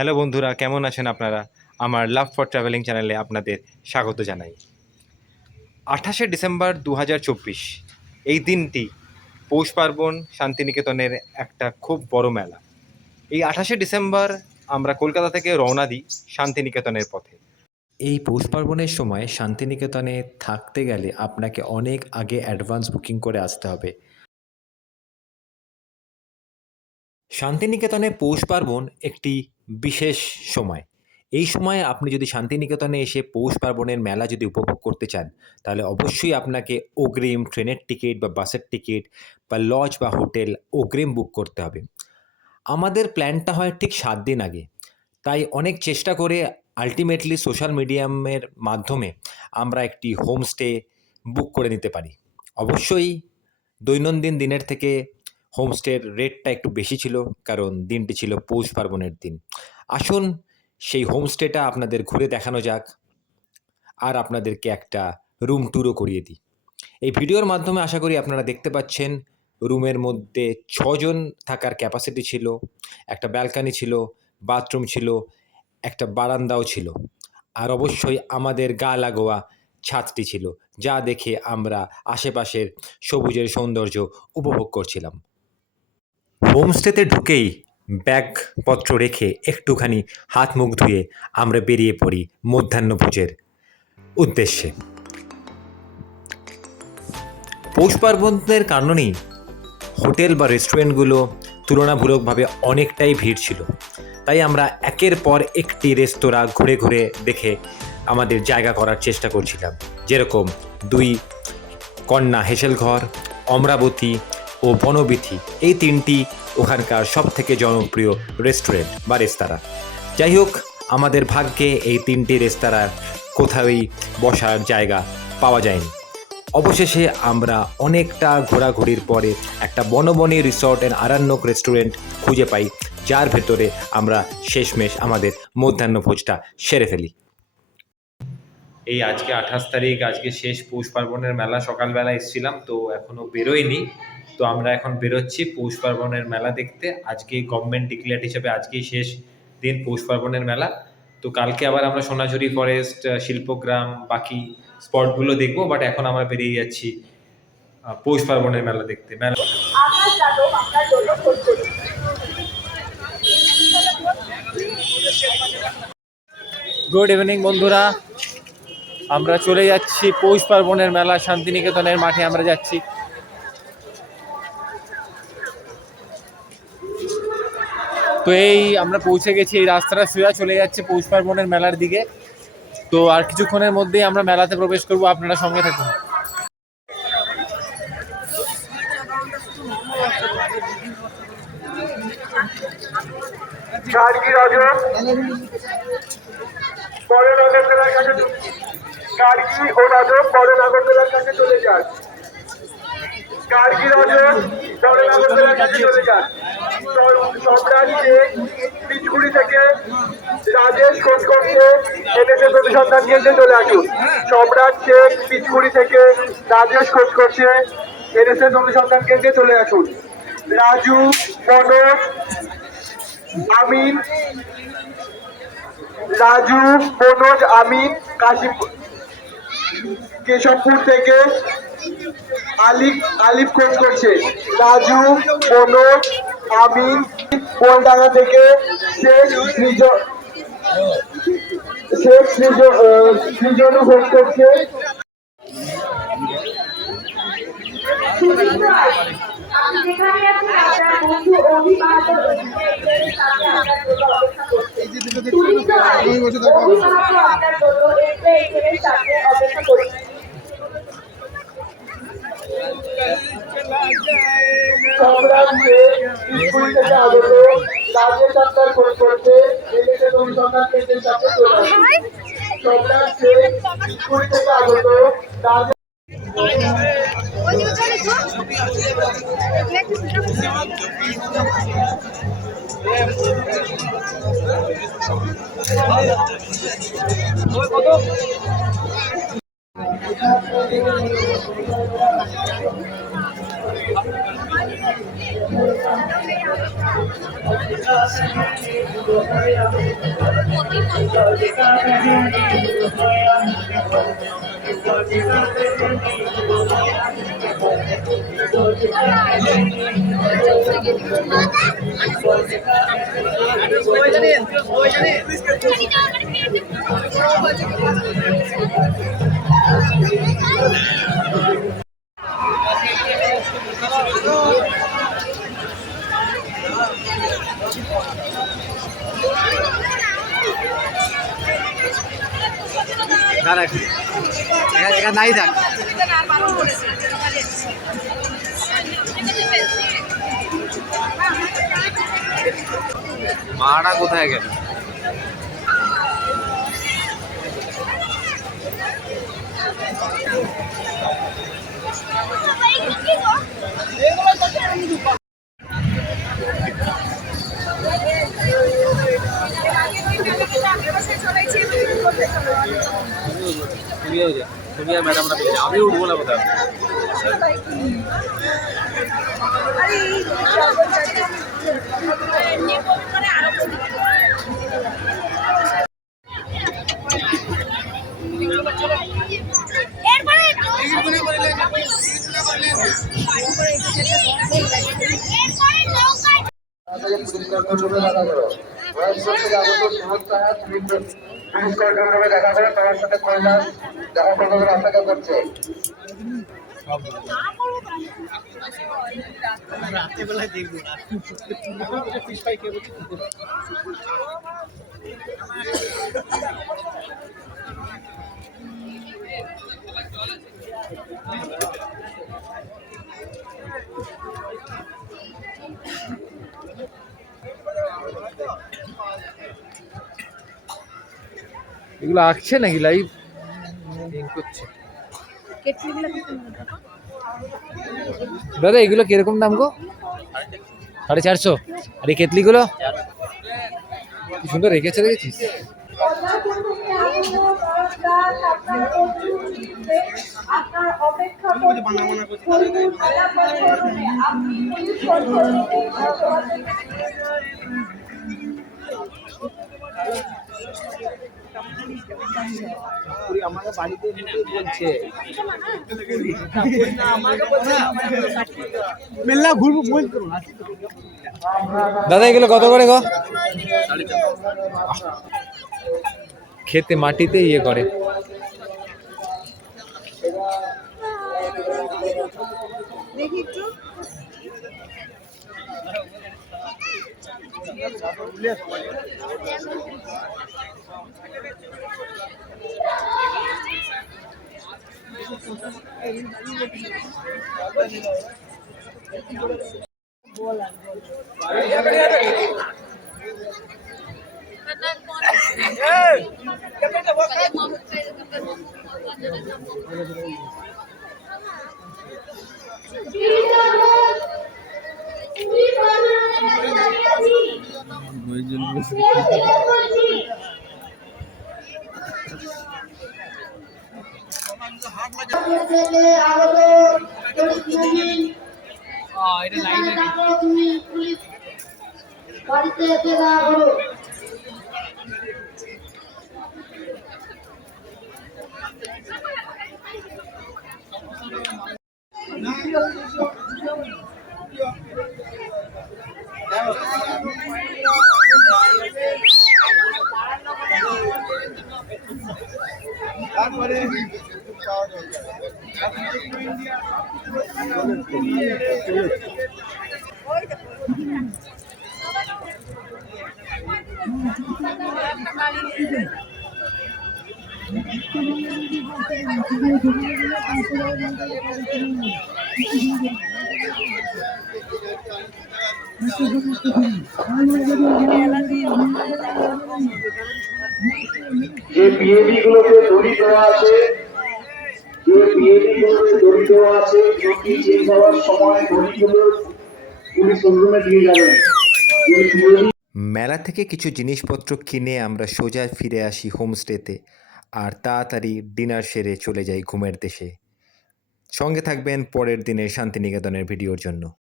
Hello বন্ধুরা, কেমন আছেন আপনারা? আমার লাভ ফর ট্রাভেলিং চ্যানেলে আপনাদের স্বাগত জানাই। 28শে ডিসেম্বর 2024 এই দিনটি পৌষ পার্বণ শান্তিনিকেতনের একটা খুব বড় মেলা। এই 28শে ডিসেম্বর আমরা কলকাতা থেকে রওনা দিই শান্তিনিকেতনের পথে। এই পৌষ পার্বণের সময় শান্তিনিকেতনে থাকতে গেলে আপনাকে অনেক আগে অ্যাডভান্স বুকিং করে আসতে হবে। শান্তিনিকেতনে পৌষ পার্বণ একটি বিশেষ সময়। এই সময়ে আপনি যদি শান্তিনিকেতনে এসে পৌষ পার্বণের মেলা যদি উপভোগ করতে চান, তাহলে অবশ্যই আপনাকে অগ্রিম ট্রেনের টিকিট বা বাসের টিকিট বা লজ বা হোটেল অগ্রিম বুক করতে হবে। আমাদের প্ল্যানটা হয় ঠিক ৭ দিন আগে। তাই অনেক চেষ্টা করে আল্টিমেটলি সোশ্যাল মিডিয়ামের মাধ্যমে আমরা একটি হোমস্টে বুক করে নিতে পারি। অবশ্যই দৈনন্দিন দিনের থেকে হোমস্টের রেটটা একটু বেশি ছিল, কারণ দিনটি ছিল পৌষ পার্বণের দিন। আসুন সেই হোমস্টেটা আপনাদের ঘুরে দেখানো যাক, আর আপনাদেরকে একটা রুম ট্যুরও করিয়ে দিই। এই ভিডিওর মাধ্যমে আশা করি আপনারা দেখতে পাচ্ছেন রুমের মধ্যে ৬ জন থাকার ক্যাপাসিটি ছিল, একটা ব্যালকানি ছিল, বাথরুম ছিল, একটা বারান্দাও ছিল, আর অবশ্যই আমাদের গা লাগোয়া ছাদটি ছিল, যা দেখে আমরা আশেপাশের সবুজের সৌন্দর্য উপভোগ করছিলাম। হোমস্টেতে ঢুকেই ব্যাগপত্র রেখে একটুখানি হাত মুখ ধুয়ে আমরা বেরিয়ে পড়ি মধ্যাহ্নভোজের উদ্দেশ্যে। পৌষ পার্বণের কারণেই হোটেল বা রেস্টুরেন্টগুলো তুলনামূলকভাবে অনেকটাই ভিড় ছিল। তাই আমরা একের পর একটি রেস্তোরাঁ ঘুরে ঘুরে দেখে আমাদের জায়গা করার চেষ্টা করছিলাম, যেরকম ২ কন্যা হেসেলঘর, অমরাবতী ও বনবীথি, এই ৩টি ওখানকার সবথেকে জনপ্রিয় রেস্টুরেন্ট বা রেস্তোরাঁ। যাই হোক, আমাদের ভাগ্যে এই ৩টি রেস্তোরাঁর কোথাওই বসার জায়গা পাওয়া যায়নি। অবশেষে আমরা অনেকটা ঘোরাঘুরির পরে একটা বনবনী রিসর্ট অ্যান্ড আরণ্যক রেস্টুরেন্ট খুঁজে পাই, যার ভেতরে আমরা শেষমেশ আমাদের মধ্যাহ্নভোজটা সেরে ফেলি। এই আজকে ২৮ তারিখ, আজকে শেষ পৌষ পার্বণের মেলা। সকালবেলা এসেছিলাম, তো এখনও বেরোয়নি। তো আমরা এখন বেরোচ্ছি পৌষ পার্বণের মেলা দেখতে। আজকে গভর্নমেন্ট ডিক্লেয়ার্ড হিসেবে আজকেই শেষ দিন পৌষ পার্বণের মেলা। তো কালকে আবার আমরা সোনাঝুরি ফরেস্ট, শিল্পগ্রাম, বাকি স্পটগুলো দেখবো। বাট এখন আমরা বেরিয়ে যাচ্ছি পৌষ পার্বণের মেলা দেখতে। মেলা গুড ইভিনিং বন্ধুরা, আমরা চলে যাচ্ছি পৌষ পার্বণের মেলা। শান্তিনিকেতনের মাঠে আমরা যাচ্ছি। তো এই আমরা পৌঁছে গেছি, এই রাস্তাটা সোজা চলে যাচ্ছে পৌষ পার্বণের মেলার দিকে। তো আর কিছুক্ষণের মধ্যেই আমরা মেলাতে প্রবেশ করব, আপনারা সঙ্গে থাকুন। গার্গী রাজক পরে নগরবেলার কাছে, গার্গী ও রাজক পরে নগরবেলার কাছে চলে যান। গার্গী রাজক পরে নগরবেলার কাছে চলে যান। সম্রাট শেখ পিচকুড়ি থেকে রাজেশ খোঁজ করতে এদেশের অনুসন্ধান কেন্দ্রে চলে আসুন। সম্রাট শেখ পিচকুড়ি থেকে রাজেশ খোঁজ করছে এদেশের অনুসন্ধান কেন্দ্রে চলে আসুন। রাজু, মনোজ, আমিন, রাজু, মনোজ, আমিন কাশিমপুর কেশবপুর থেকে আলিফ খোঁজ করছে। রাজু, মনোজ, আমিন বোলডাঙ্গা থেকে শেখ সৃজনু খোঁজ করছে। সম্রাট স্কুল থেকে আগত রাজেশ আক্তার খোঁজ করছে এদেশের অনুসন্ধান কেন্দ্রের সাথে চলে আসে। সম্রাট স্কুল থেকে আগত রাজেশ নাই থাক মারা কোথায় গেল? তুমি আর ম্যাডামরা পেয়ে আমি উঠবো না কোথাও। দেখা করে তোমার সাথে কৈলাস দেখা করবে বলে অপেক্ষা করছে। এগুলো আঁকছে নাকি লাইভ করছে? দাদা এগুলো কিরকম দাম গো? 450। আর এই কেতলিগুলো কি সুন্দর রেখেছে, দেখেছিস? আমাকে বাড়িতে বলছে মেলা ঘুরবো বলতো। দাদা এগুলো কত করে গো? খেতে মাটিতে ইয়ে করে। দেখি একটু বাড়িতে এসে না হলো তারপরে যে পিএবি গুলোতে দড়ি দেওয়া আছে, ডিউটি চেঞ্জ হওয়ার সময় দড়িগুলো পুলিশ রুমে দিয়ে যাবেন। মেলা থেকে কিছু জিনিসপত্র কিনে আমরা সোজা ফিরে আসি হোমস্টেতে আর তাড়াতাড়ি ডিনার সেরে চলে যাই ঘুমের দেশে। সঙ্গে থাকবেন পরের দিনের শান্তিনিকেতনের ভিডিওর জন্য।